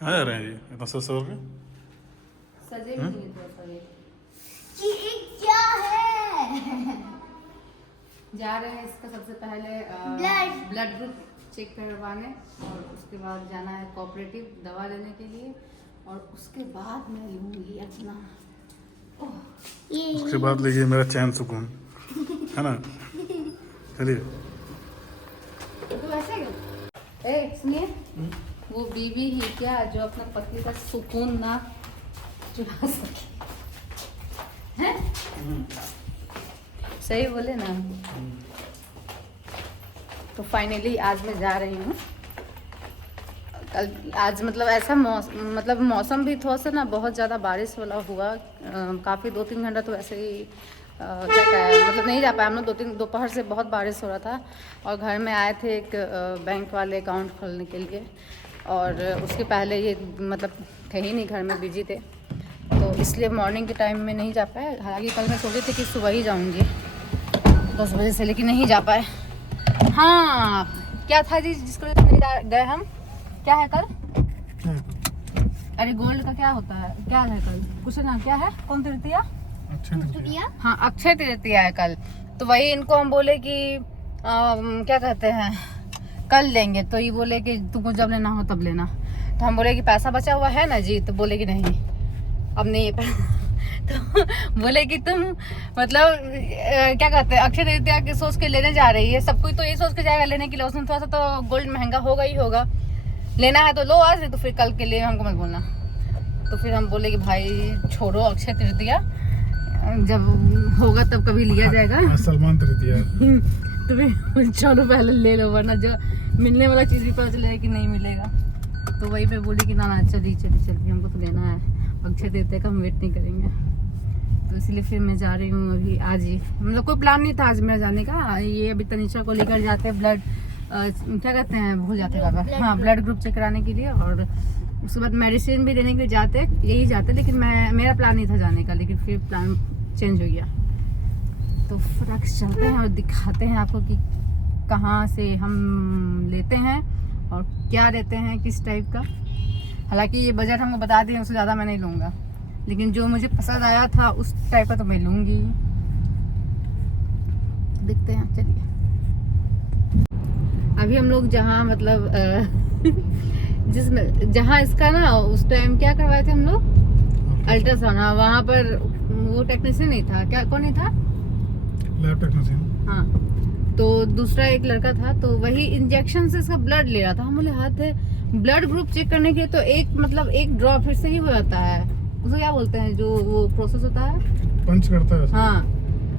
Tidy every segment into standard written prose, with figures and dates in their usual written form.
कहाँ जा रहे हैं ये इतना सर के? सजे भी नहीं तो सजे कि ये क्या है? जा रहे हैं इसका सबसे पहले ब्लड ग्रुप चेक करवाने और उसके बाद जाना है कोऑपरेटिव दवा लेने के लिए और उसके बाद मैं लूँगी अपना उसके बाद लीजिए मेरा चैन सुकून, है ना। चलिए। तो ऐसे क्यों? ए सुनिए, वो बीवी ही क्या जो अपना पति का सुकून ना चुरा सके, हैं? सही बोले ना। तो फाइनली आज मैं जा रही हूँ। कल आज मतलब ऐसा मौसम भी थोड़ा सा ना बहुत ज़्यादा बारिश वाला हुआ, काफ़ी 2-3 घंटा तो ऐसे ही क्या कहें, मतलब नहीं जा पाया हम लोग। दोपहर से बहुत बारिश हो रहा था और घर में आए थे एक बैंक वाले अकाउंट खोलने के लिए और उसके पहले ये मतलब थे ही नहीं, घर में बिजी थे, तो इसलिए मॉर्निंग के टाइम में नहीं जा पाए। हालांकि कल मैं सोची थी कि सुबह ही जाऊंगी 10 बजे से, लेकिन नहीं जा पाए। हाँ, क्या था जी जिसको नहीं गए हम? क्या है कल? अरे गोल्ड का क्या होता है, क्या है कल? कुछ ना, क्या है? कौन तृतीया? हाँ, अक्षय तृतीया है कल। तो वही इनको हम बोले कि क्या कहते हैं, कल लेंगे। तो ये बोले कि तुमको जब लेना हो तब लेना। तो हम बोले कि पैसा बचा हुआ है ना जी? तो बोले कि नहीं, अब नहीं है। तो बोले कि तुम मतलब क्या कहते हैं, अक्षय तृतीया की सोच के लेने जा रही है। सब कोई तो यही सोच के जाएगा लेने के लिए। उसमें थोड़ा सा तो गोल्ड महंगा होगा ही होगा। लेना है तो लो आज, नहीं तो फिर कल के लिए हमको मत बोलना। तो फिर हम बोले कि भाई छोड़ो, अक्षय तृतीया जब होगा तब कभी लिया जाएगा। सलमान तृतीया। तो फिर चलो पहले ले लो, वरना जो मिलने वाला चीज़ भी पता चलेगा कि नहीं मिलेगा। तो वही पे बोली कि ना चलिए हमको तो लेना है, अक्षय तृतीया का हम वेट नहीं करेंगे। तो इसलिए फिर मैं जा रही हूँ अभी आज ही। मतलब कोई प्लान नहीं था आज मेरा जाने का। ये अभी तनिषा को लेकर जाते हैं ब्लड क्या कहते हैं, भूल जाते हैं बाबा, हाँ, ब्लड ग्रुप चेक कराने के लिए और उसके बाद मेडिसिन भी लेने के लिए जाते। लेकिन मेरा प्लान नहीं था जाने का, लेकिन फिर प्लान चेंज हो गया। तो फटाक से चलते हैं और दिखाते हैं आपको कि कहाँ से हम लेते हैं और क्या लेते हैं, किस टाइप का। हालांकि ये बजट हमको बता दिए, उससे ज़्यादा मैं नहीं लूँगा, लेकिन जो मुझे पसंद आया था उस टाइप का तो मैं लूँगी। देखते हैं, चलिए। अभी हम लोग जहाँ मतलब जहाँ इसका ना उस टाइम क्या करवाए थे हम लोग, अल्ट्रासाउंड। हाँ, वहाँ पर वो टेक्नीशियन नहीं था, क्या कौन नहीं था, लैब टेक्नीशियन। हाँ, तो दूसरा एक लड़का था, तो वही इंजेक्शन से इसका ब्लड ले रहा था। हम बोले हाथ है ब्लड ग्रुप चेक करने के लिए तो एक ड्रॉप फिर से ही हो जाता है, उसको क्या बोलते हैं जो वो प्रोसेस होता है, पंच करता है। हाँ,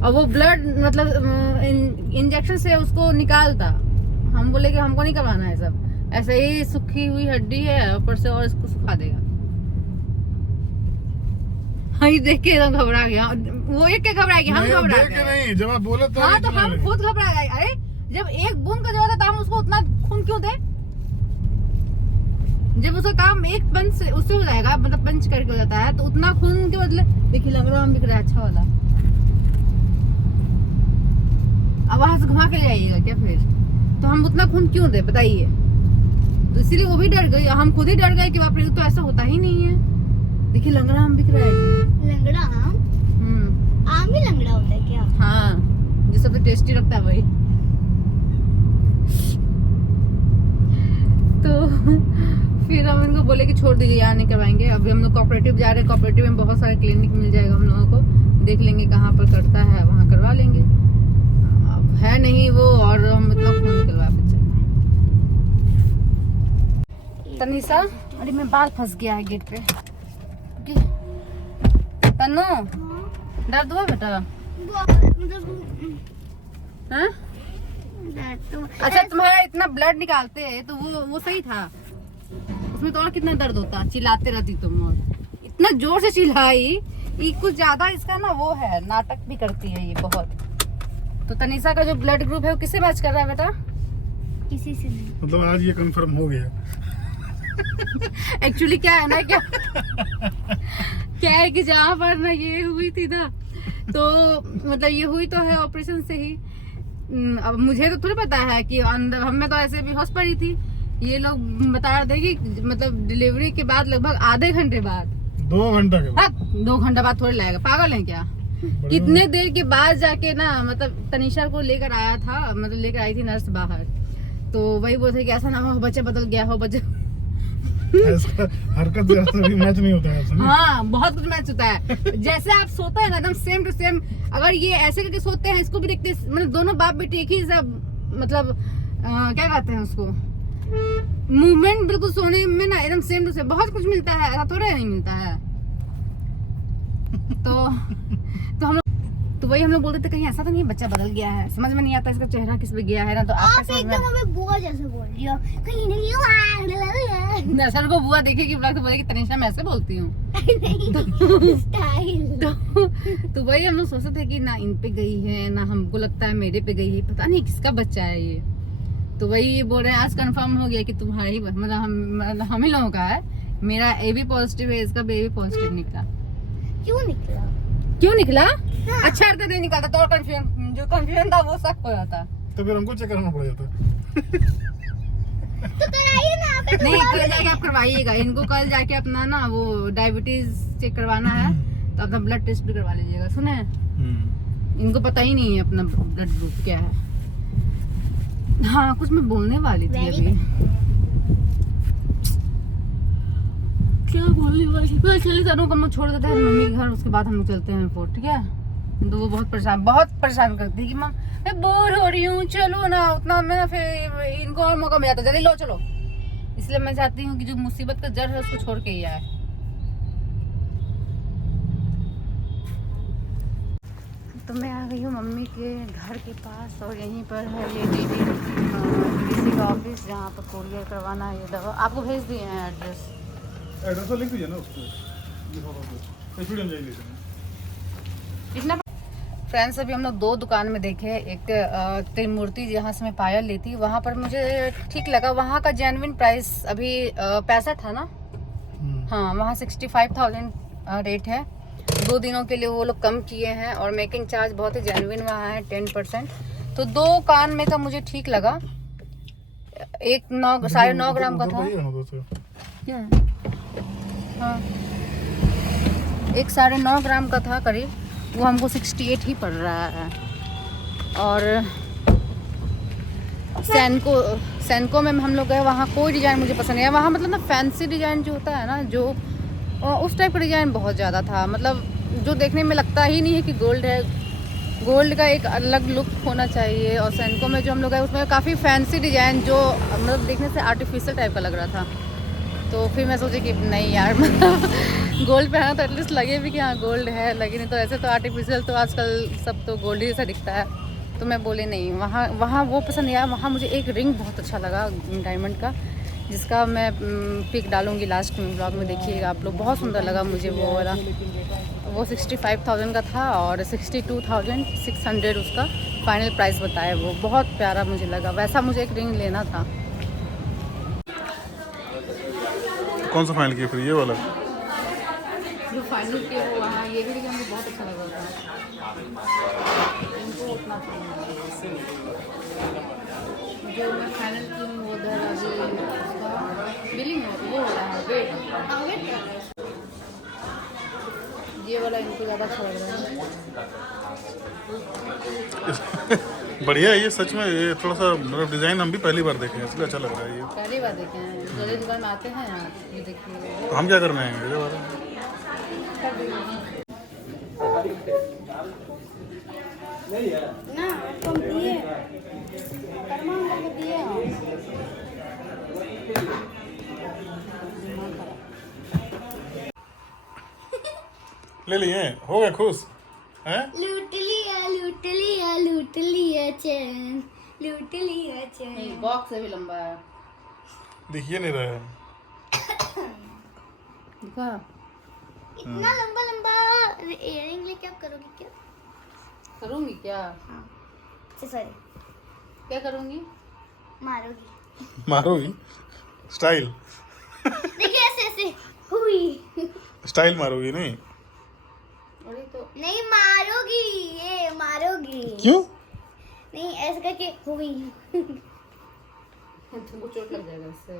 और वो ब्लड मतलब इंजेक्शन से उसको निकालता। हम बोले कि हमको नहीं करवाना है सब, ऐसे ही सूखी हुई हड्डी है ऊपर से और इसको सुखा देगा। हाँ, ये देख के एकदम घबरा गया वो। एक के घबरा गया, हम घबरा गए नहीं, जब आप बोले तो हाँ, तो हम खुद घबरा गए। अरे जब एक बूंद का जरूरत है तो हम उसको उतना खून क्यों दे? जब उसका काम एक पंच से उससे हो जाएगा, मतलब पंच करके हो जाता है, तो उतना खून के बदले देखिए लग रहा है अच्छा वाला। अब वहां से घुमा के जाइएगा क्या फिर? तो हम उतना खून क्यों दे बताइए? तो इसीलिए वो भी डर गई, हम खुद ही डर गए कि बाप रे, तो ऐसा होता ही नहीं है। देखिए लंगड़ा आम बिक रहा है। लंगड़ा आम? आम ही लंगड़ा होता है क्या? हाँ, जो सबसे टेस्टी लगता है वही। तो फिर हम इनको बोले कि छोड़ दीजिए, यहाँ नहीं करवाएंगे। अभी हम लोग कोऑपरेटिव जा रहे हैं। कोऑपरेटिव में बहुत सारे क्लिनिक मिल जाएगा हम लोगों को, देख लेंगे कहाँ पर करता है, वहाँ करवा लेंगे। अब है नहीं वो, और हम इतना खून निकलवा बच्चे। तनिषा, अरे मैं बाल फंस गया है गेट पे। तन्नू, दर्द हुआ बेटा? हाँ? अच्छा, तुम्हारा इतना ब्लड निकालते हैं तो वो सही था? उसमें तो और कितना दर्द होता, चिल्लाते रहती तुम, और इतना जोर से चिल्लाई। ये कुछ ज्यादा इसका ना वो है, नाटक भी करती है ये बहुत। तो तनिषा का जो ब्लड ग्रुप है वो किससे मैच कर रहा है बेटा? किसी से नहीं। मतलब आज ये कंफर्म हो गया। एक्चुअली क्या है ना, क्या है कि जहाँ पर ना ये हुई थी ना, तो मतलब ये हुई तो है ऑपरेशन से ही। अब मुझे तो थोड़ी पता है कि अंदर, हमें तो ऐसे भी होश पड़ी थी ये लोग बता रहे थे कि मतलब डिलीवरी के बाद लगभग आधे घंटे बाद 2 घंटा के बाद 2 घंटा बाद थोड़ी लगेगा, पागल है क्या? कितने देर के बाद जाके ना मतलब तनिषा को लेकर आया था, मतलब लेकर आई थी नर्स बाहर, तो वही बोलते कि ऐसा ना हो बच्चा बदल गया हो बच्चा। ऐसा हरकत भी मैच नहीं होता है। हाँ बहुत कुछ मैच होता है। जैसे आप सोता है ना एकदम सेम टू सेम, अगर ये ऐसे करके सोते हैं इसको भी देखते, मतलब दोनों बाप बेटे एक ही सब, मतलब क्या कहते हैं उसको, मूवमेंट बिल्कुल सोने में ना एकदम सेम टू सेम। बहुत कुछ मिलता है, ऐसा थोड़ा नहीं मिलता है। तो हम लोग तो वही हम लोग बोलते थे कहीं ऐसा तो नहीं बच्चा बदल गया है, समझ में नहीं आता इसका चेहरा किस पे गया है ना। तो आप एकदम हमें बुआ जैसे बोल रही हो, कहीं नहीं हुआ। नर्सर को बुआ देखेगी ब्लॉग तो बोलेगी तनिषा मैं ऐसे बोलती हूँ। स्टाइल। तो वही हम लोग सोचते थे कि ना इन पे गई है ना हमको लगता है मेरे पे गई है, पता नहीं किसका बच्चा है ये। तो वही बोल रहे हैं आज कंफर्म हो गया कि तुम्हारी मतलब हम ही लोगों का है। मेरा ए भी पॉजिटिव है, इसका भी पॉजिटिव निकला। क्यों निकला? क्यों निकला? अच्छा अर्थ नहीं निकलता तो और कंफ्यूजन, जो कंफ्यूजन था वो सब हो जाता। तो फिर हमको चेक कराना पड़ जाता। तो कराइए ना आप। नहीं कल जाके आप करवाइएगा इनको, कल जाके अपना ना वो डायबिटीज चेक करवाना है तो अपना ब्लड टेस्ट भी करवा लीजिएगा। सुने इनको पता ही नहीं है अपना ब्लड ग्रुप क्या है। हाँ कुछ मैं बोलने वाली थी अभी, क्या बोलने वाली थी। चलिए तनु को हम लोग छोड़ देते हैं मम्मी के घर, उसके बाद हम लोग चलते हैं फोर्ट, ठीक है। तो वो बहुत परेशान करती है कि मम मैं बोर हो रही हूँ, चलो ना। उतना मैं ना फिर इनको और मौका मिल जाता, जल्दी लो चलो। इसलिए मैं चाहती हूँ कि जो मुसीबत का जड़ है उसको छोड़ के ही आए। तो मैं आ गई हूँ मम्मी के घर के पास और यहीं पर है ये डीसी का ऑफिस जहाँ पर कोरियर करवाना है ये दवा। आपको भेज दिए हैं एड्रेस तो लिख दीजिए ना उसको, इतना। फ्रेंड्स अभी हम लोग 2 दुकान में देखे, एक त्रिमूर्ति जहाँ से मैं पायल ली थी वहाँ पर मुझे ठीक लगा, वहाँ का जेन्युइन प्राइस अभी 65 था ना। हाँ वहाँ 65,000 रेट है। 2 दिनों के लिए वो लोग कम किए हैं और मेकिंग चार्ज बहुत ही जेन्युइन वहाँ है 10%। तो 2 कान में का मुझे ठीक लगा। एक 9.5 ग्राम का था। हाँ एक 9.5 ग्राम का था करीब, वो हमको 68 ही पड़ रहा है। और सैनको में हम लोग गए, वहाँ कोई डिज़ाइन मुझे पसंद नहीं है। वहाँ मतलब ना फैंसी डिज़ाइन जो होता है ना, जो उस टाइप का डिज़ाइन बहुत ज़्यादा था, मतलब जो देखने में लगता ही नहीं है कि गोल्ड है। गोल्ड का एक अलग लुक होना चाहिए। और सैनको में जो हम लोग गए उसमें काफ़ी फैंसी डिज़ाइन जो मतलब देखने से आर्टिफिशियल टाइप का लग रहा था। तो फिर मैं सोची कि नहीं यार मतलब गोल्ड पहना तो एटलीस्ट लगे भी कि हाँ गोल्ड है, लगे नहीं तो ऐसे तो आर्टिफिशियल तो आजकल सब तो गोल्ड ही जैसा दिखता है। तो मैं बोली नहीं, वहाँ वो पसंद नहीं आया। वहाँ मुझे एक रिंग बहुत अच्छा लगा डायमंड का, जिसका मैं पिक डालूंगी लास्ट में ब्लॉग में, देखिएगा आप लोग। बहुत सुंदर लगा मुझे वो वाला। वो 65,000 का था और 62,600 उसका फाइनल प्राइस बताया। वो बहुत प्यारा मुझे लगा, वैसा मुझे एक रिंग लेना था। कौन सा फाइनल किया फिर, ये वाला? जो फाइनल किया वो वहाँ ये भी मुझे बहुत अच्छा लगा था। इनको उतना जो मैं फाइनल की हूँ वो उधर अभी बिलिंग वो हो रहा है वेट। ये वाला इनको ज़्यादा अच्छा लग रहा है। बढ़िया है ये सच में। ये थोड़ा सा मतलब डिज़ाइन हम भी पहली बार देखे हैं, इसलिए अच्छा लग रहा है ये। पहली बार देखे हैं, जल्दी दुकान में आते हैं आप ये देखिए। तो हम क्या करने आएंगे ये वाला? ना तुम दिए करमान करके दिए हो। ले लिए, हो गए खुश हैं? लूट लिया चैन, लूट लिया चैन। नहीं बॉक्स से भी लंबा है, दिखिए नहीं रहा है। दिखा इतना लंबा लंबा इयरिंग लेके आप करोगी क्या? करूँगी क्या? हाँ सॉरी, क्या करूँगी? मारोगी। मारोगी? स्टाइल? देखिए ऐसे ऐसे हुई। स्टाइल मारोगी नहीं? अरे तो नहीं मारोगी, ये मारोगी। क्यों? नहीं ऐसे करके हुई। तुमको चोट लग जाएगा इससे।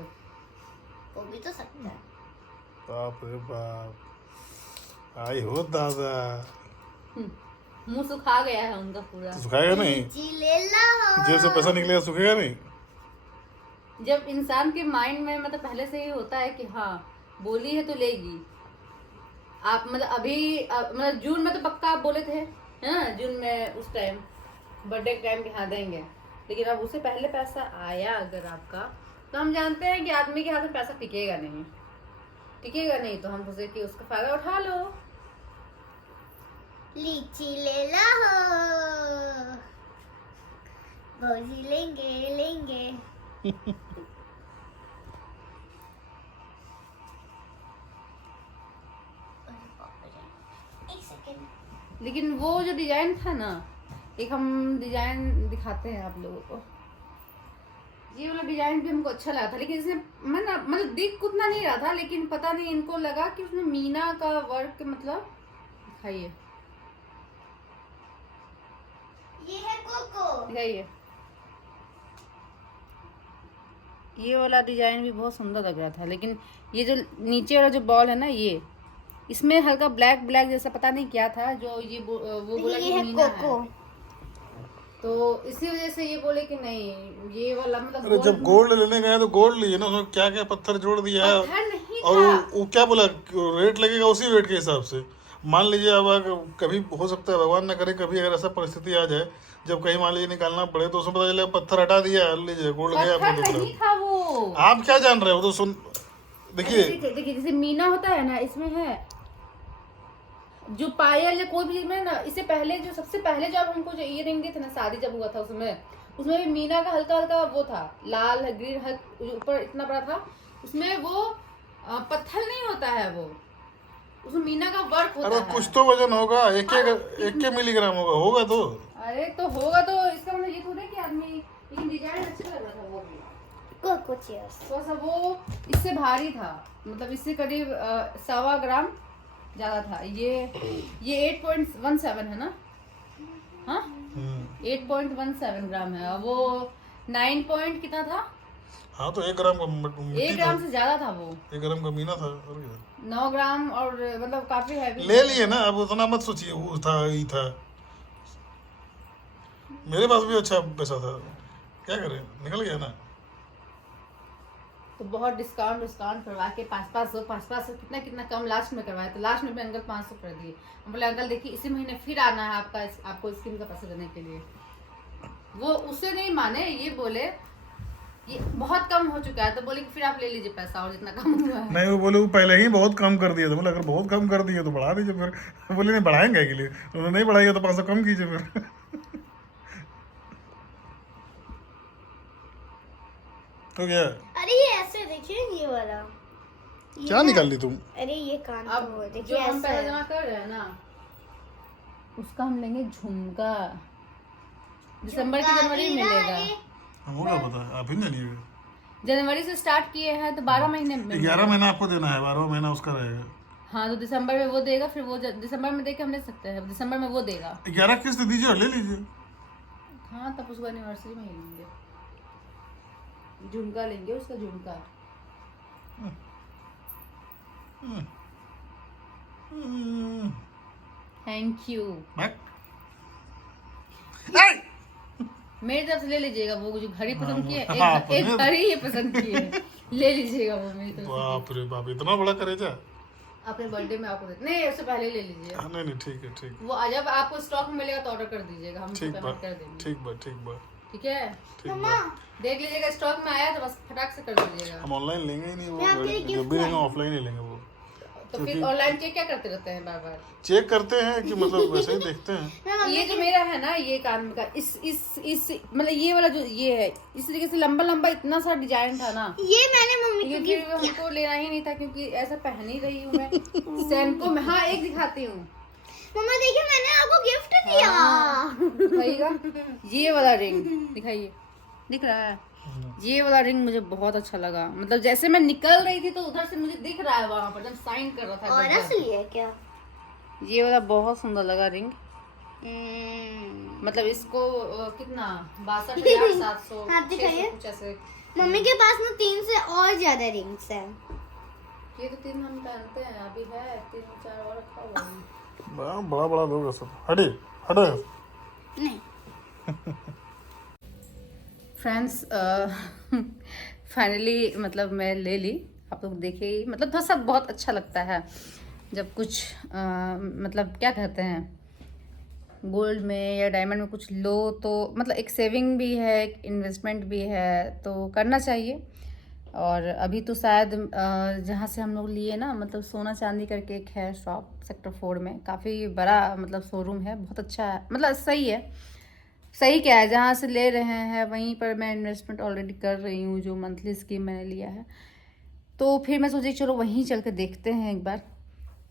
वो भी तो सकता है। बाप रे बाप, आई हो दादा। मुंह सुखा गया है उनका पूरा। तो सुखाएगा नहीं? लीची ले लो। जेब से पैसा निकलेगा, सूखेगा नहीं? जब इंसान के माइंड में मतलब पहले से ही होता है कि हाँ बोली है तो लेगी। आप मतलब अभी मतलब जून में तो पक्का आप बोले थे, है ना, जून में उस टाइम बर्थडे के टाइम के हाँ देंगे, लेकिन अब उससे पहले पैसा आया अगर आपका, तो हम जानते हैं कि आदमी के हाथ में पैसा टिकेगा नहीं, टिकेगा नहीं, तो हम सोचे कि उसका फायदा उठा लो। लीची ले लो, भौजी लेंगे लेंगे। एक सेकेंड। लेकिन वो जो डिजाइन था ना, एक हम डिजाइन दिखाते हैं आप लोगों को। ये वाला डिजाइन भी हमको अच्छा लगा था, लेकिन इसमें मैं ना मतलब दिख उतना नहीं रहा था, लेकिन पता नहीं इनको लगा कि उसमें मीना का वर्क मतलब दिखाइए, ये है कोको। दिखाइए। ये वाला डिजाइन भी बहुत सुंदर लग रहा था, लेकिन ये जो नीचे वाला जो बॉल है ना, ये इसमें हल्का ब्लैक ब्लैक जैसा पता नहीं क्या था, जो ये वो बोला ये कि है मीना कोको। है, तो इसी वजह से ये बोले कि नहीं ये वाला मतलब अरे जब गोल्ड लेने गए तो गोल्ड लिए ना, उसमें क्या क्या पत्थर जोड़ दिया है, पत्थर नहीं और था। वो क्या बोला रेट लगेगा उसी रेट के हिसाब से। मान लीजिए अब अगर कभी हो सकता है, भगवान ना करे, कभी अगर ऐसा परिस्थिति आ जाए जब कहीं मान लीजिए निकालना पड़े, तो उसमें पता चले पत्थर हटा दिया, लीजिए गोल्ड गया आपका पत्थर नहीं टुकड़ा। था वो। आप क्या जान रहे हो, तो सुन देखिए। देखिए जैसे मीना होता है ना, इसमें है जो पायल या कोई भी चीज में ना, इससे पहले जो सबसे पहले जो आप हमको जो इयररिंग दिए थे ना, शादी जब हुआ था उसमें भी मीना का हल्का हल्का वो था, लाल ग्रीन जो ऊपर इतना बड़ा था, उसमें वो पत्थर नहीं होता है, वो उसमें मीना का वर्क होता अरे है। कुछ तो वजन होगा, एक मिलीग्राम होगा तो। अरे तो होगा, तो इसका मतलब ये थोड़ा कि आदमी, लेकिन डिजाइन अच्छा लग रहा था वो भी। कोको चीयर्स। थोड़ा सा वो इससे भारी था, मतलब इससे करीब 1.25 ग्राम ज्यादा था। ये 8.17 है ना, हाँ 8.17 ग्राम है, और वो 9 पॉइंट कितना था, हाँ तो 1 ग्राम का 1 ग्राम से ज्यादा था वो, 1 ग्राम का मीना था। और क्या? 9 ग्राम, और मतलब काफी हैवी ले लिए ना, अब उतना मत सोचिए वो था ही था। मेरे पास भी अच्छा पैसा था, क्या करें, निकल गया ना। तो बहुत डिस्काउंट करवा के 500 कितना कितना कम लास्ट में करवाया, तो लास्ट में भी अंकल 500 कर दिए। हम बोले अंकल देखिए इसी महीने फिर आना है आपको स्किन का पैसा देने के लिए। वो उससे नहीं माने, ये बोले ये बहुत कम हो चुका है, तो बोले कि फिर आप ले लीजिए पैसा, और जितना कम हुआ है। नहीं वो बोले वो पहले ही बहुत कम कर दिया था। बोले अगर बहुत कम कर दिए तो बढ़ा दीजिए फिर। बोले नहीं बढ़ाएंगे के लिए, उन्होंने नहीं बढ़ाइए तो 500 कम कीजिए फिर। तो क्या अरे ये ऐसे देखिए, ये वाला क्या निकाल ली तुम? अरे ये कान का वो अब देखिए, जो हम ऐसा पैसा है। जमा कर रहे हैं ना, उसका हम लेंगे झुमका, दिसंबर की जनवरी में मिलेगा। हमको क्या पता, आप ही नहीं। जनवरी से स्टार्ट किए हैं तो 12 महीने में 11 महीना आपको देना है, 12वां महीना उसका रहेगा। हाँ, तो दिसंबर में वो देगा, फिर वो दिसंबर में देके हम ले सकते हैं, दिसंबर में वो देगा। 11 किस्त दीजिए और ले लीजिए। हाँ, तब उसको एनिवर्सरी में ही लेंगे, झुमका लेंगे, उसका झुमका। Thank you. मेरी तरफ से ले लीजिएगा, वो जो घड़ी पसंद की है, एक घड़ी ही पसंद की है, ले लीजिएगा वो मेरी तरफ से। बाप रे बाप, इतना बड़ा करेजा। अपने बर्थडे में आपको नहीं, उससे पहले ले लीजिए। नहीं नहीं ठीक है, ठीक वो जब आपको स्टॉक मिलेगा तो ऑर्डर कर दीजिएगा, हम ठीक पेमेंट कर देंगे। ठीक बा ठीक बा ठीक है, ठीक बा। देख लीजिएगा, स्टॉक में आया तो बस फटाक से कर दीजिएगा। हम ऑनलाइन लेंगे ही नहीं वो, मैं आपके लिए जब भी लेंगे ऑफलाइन ही लेंगे वो। तो फिर ऑनलाइन चेक क्या करते रहते हैं बार बार? चेक करते हैं कि मतलब वैसे ही देखते हैं। ये जो मेरा है ना, ये कान का इस मतलब ये वाला जो ये है, इस तरीके से लंबा लंबा इतना सा डिजाइन था ना, ये मैंने मम्मी को लेकिन गिफ्ट फिर हमको लेना ही नहीं था, क्योंकि ऐसा पहन ही रही हूँ मैं सैनको में। हाँ, एक दिखाती हूँ, मम्मा देखिए मैंने आपको गिफ्ट दिया। दिखाइएगा, ये वाला रिंग दिखाइए, दिख रहा है? ये वाला रिंग मुझे बहुत अच्छा लगा, मतलब जैसे मैं निकल रही थी तो उधर से मुझे दिख रहा है वहां पर जब साइन कर रहा था। और असली है क्या? ये वाला बहुत सुंदर लगा रिंग, मतलब इसको कितना 62,700 हाँ, दिखाइए। कुछ ऐसे। मम्मी के पास ना 3 से और ज्यादा रिंग्स है। ये तो 3 हम पहनते हैं, अभी है 3-4 और रखा हुआ है। बड़ा बड़ा लोग है सब। हटे हटे। नहीं फ्रेंड्स फाइनली मतलब मैं ले ली, आप लोग देखे ही, मतलब थोड़ा सा बहुत अच्छा लगता है जब कुछ मतलब क्या कहते हैं, गोल्ड में या डायमंड में कुछ लो तो मतलब एक सेविंग भी है, एक इन्वेस्टमेंट भी है, तो करना चाहिए। और अभी तो शायद जहाँ से हम लोग लिए ना, मतलब सोना चांदी करके एक है शॉप सेक्टर 4 में, काफ़ी बड़ा मतलब शोरूम है, बहुत अच्छा है, मतलब सही है। सही क्या है, जहाँ से ले रहे हैं वहीं पर मैं इन्वेस्टमेंट ऑलरेडी कर रही हूँ, जो मंथली स्कीम मैंने लिया है। तो फिर मैं सोची चलो वहीं चल के देखते हैं एक बार।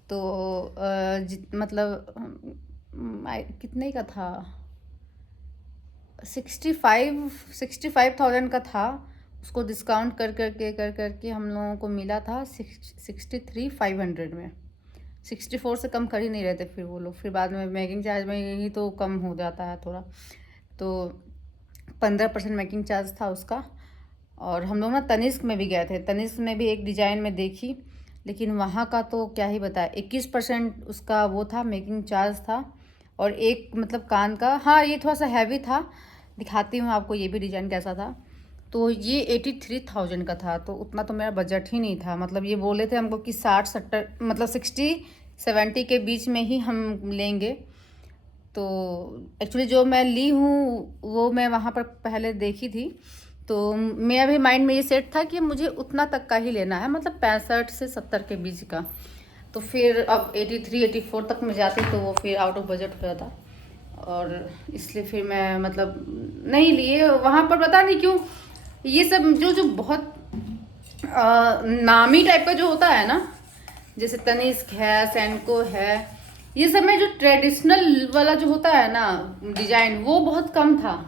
तो मतलब कितने का था, 65,000 का था। उसको डिस्काउंट कर करके हम लोगों को मिला था 63,500 में। 64 से कम कर ही नहीं रहे थे फिर वो लोग, फिर बाद में मेकिंग चार्ज में ही तो कम हो जाता है थोड़ा, तो 15% मेकिंग चार्ज था उसका। और हम लोग ना तनिष्क में भी गए थे, तनिष्क में भी एक डिज़ाइन में देखी, लेकिन वहाँ का तो क्या ही बताया, 21% उसका वो था, मेकिंग चार्ज था। और एक मतलब कान का, हाँ ये थोड़ा सा हैवी था, दिखाती हूँ आपको ये भी डिज़ाइन कैसा था। तो ये 83,000 का था, तो उतना तो मेरा बजट ही नहीं था। मतलब ये बोले थे हमको कि 60-70 मतलब 60-70 के बीच में ही हम लेंगे। तो एक्चुअली जो मैं ली हूँ वो मैं वहाँ पर पहले देखी थी, तो मेरा भी माइंड में ये सेट था कि मुझे उतना तक का ही लेना है, मतलब 65 से 70 के बीच का। तो फिर अब 83-84 तक में जाती तो वो फिर आउट ऑफ बजट हो जाता, और इसलिए फिर मैं मतलब नहीं लिए वहाँ पर। पता नहीं क्यों ये सब जो बहुत नामी टाइप का जो होता है ना, जैसे तनिष्क है, सेंको है, ये सब में जो ट्रेडिशनल वाला जो होता है ना डिजाइन, वो बहुत कम था।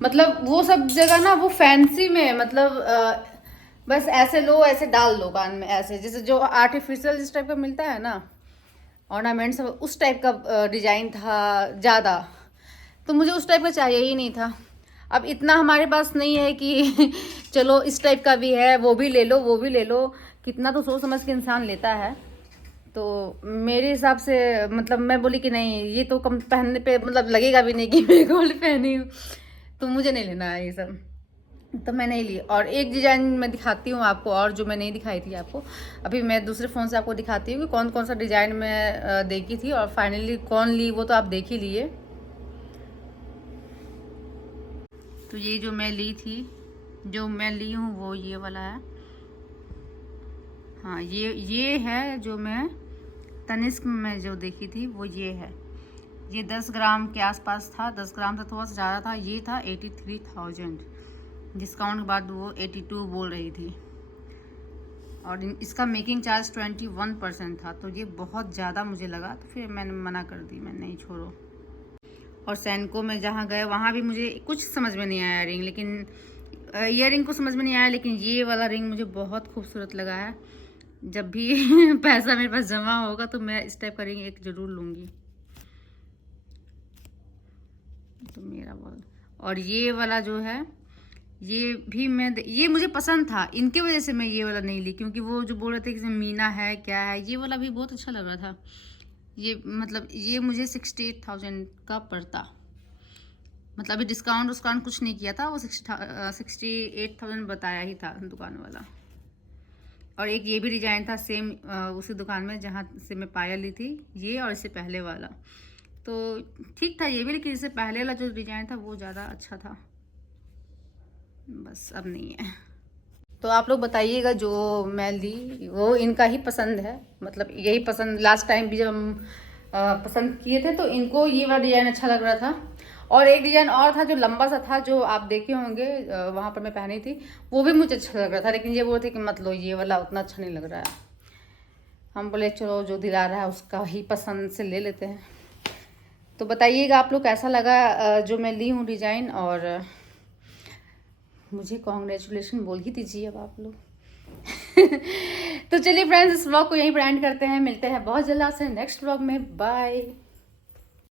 मतलब वो सब जगह ना वो फैंसी में, मतलब बस ऐसे लो, ऐसे डाल दो कान में, ऐसे जैसे जो आर्टिफिशियल जिस टाइप का मिलता है ना ऑर्नामेंट्स, उस टाइप का डिजाइन था ज़्यादा। तो मुझे उस टाइप का चाहिए ही नहीं था। अब इतना हमारे पास नहीं है कि चलो इस टाइप का भी है, वो भी ले लो, वो भी ले लो, कितना तो सोच समझ के इंसान लेता है। तो मेरे हिसाब से मतलब मैं बोली कि नहीं, ये तो कम पहनने पे मतलब लगेगा भी नहीं कि मैं गोल्ड पहनी हूँ, तो मुझे नहीं लेना है ये सब, तो मैं नहीं ली। और एक डिज़ाइन मैं दिखाती हूँ आपको, और जो मैं नहीं दिखाई थी आपको, अभी मैं दूसरे फ़ोन से आपको दिखाती हूँ कि कौन कौन सा डिज़ाइन मैं देखी थी, और फाइनली कौन ली वो तो आप देख ही लिए। तो ये जो मैं ली थी, जो मैं ली हूँ वो ये वाला है। हाँ ये है जो मैं तनिष्क में जो देखी थी वो ये है। ये 10 ग्राम के आसपास था, 10 ग्राम से थोड़ा सा ज़्यादा था। ये था 83,000, डिस्काउंट के बाद वो 82 बोल रही थी, और इसका मेकिंग चार्ज 21% था। तो ये बहुत ज़्यादा मुझे लगा, तो फिर मैंने मना कर दी, मैं नहीं छोड़ो। और सेंको में जहाँ गए वहाँ भी मुझे कुछ समझ में नहीं आया रिंग, लेकिन ईयर रिंग को समझ में नहीं आया, लेकिन ये वाला रिंग मुझे बहुत खूबसूरत लगा है। जब भी पैसा मेरे पास जमा होगा तो मैं इस टाइप का रिंग एक ज़रूर लूँगी। तो मेरा वाला, और ये वाला जो है ये भी ये मुझे पसंद था, इनकी वजह से मैं ये वाला नहीं ली, क्योंकि वो जो बोल रहे थे कि इसमें मीना है क्या है, ये वाला भी बहुत अच्छा लग रहा था। ये मतलब ये मुझे 68,000 का पड़ता, मतलब अभी डिस्काउंट कुछ नहीं किया था, वो 68,000 बताया ही था दुकान वाला। और एक ये भी डिज़ाइन था सेम उसी दुकान में जहाँ से मैं पायल ली थी, ये और इससे पहले वाला, तो ठीक था ये भी, लेकिन इससे पहले वाला जो डिज़ाइन था वो ज़्यादा अच्छा था। बस अब नहीं है। तो आप लोग बताइएगा, जो मैं ली वो इनका ही पसंद है, मतलब यही पसंद, लास्ट टाइम भी जब हम पसंद किए थे तो इनको ये वाला डिज़ाइन अच्छा लग रहा था। और एक डिज़ाइन और था जो लंबा सा था, जो आप देखे होंगे वहाँ पर मैं पहनी थी, वो भी मुझे अच्छा लग रहा था, लेकिन ये बोल थे कि मत लो, ये वाला उतना अच्छा नहीं लग रहा है। हम बोले चलो जो दिला रहा है उसका ही पसंद से ले लेते हैं। तो बताइएगा आप लोग कैसा लगा जो मैं ली हूँ डिज़ाइन, और मुझे कॉन्ग्रेचुलेशन बोल ही दीजिए अब आप लोग। तो चलिए फ्रेंड्स, इस व्लॉग को यहीं पर एंड करते हैं, मिलते हैं बहुत जल्द आपसे नेक्स्ट व्लॉग में, बाय।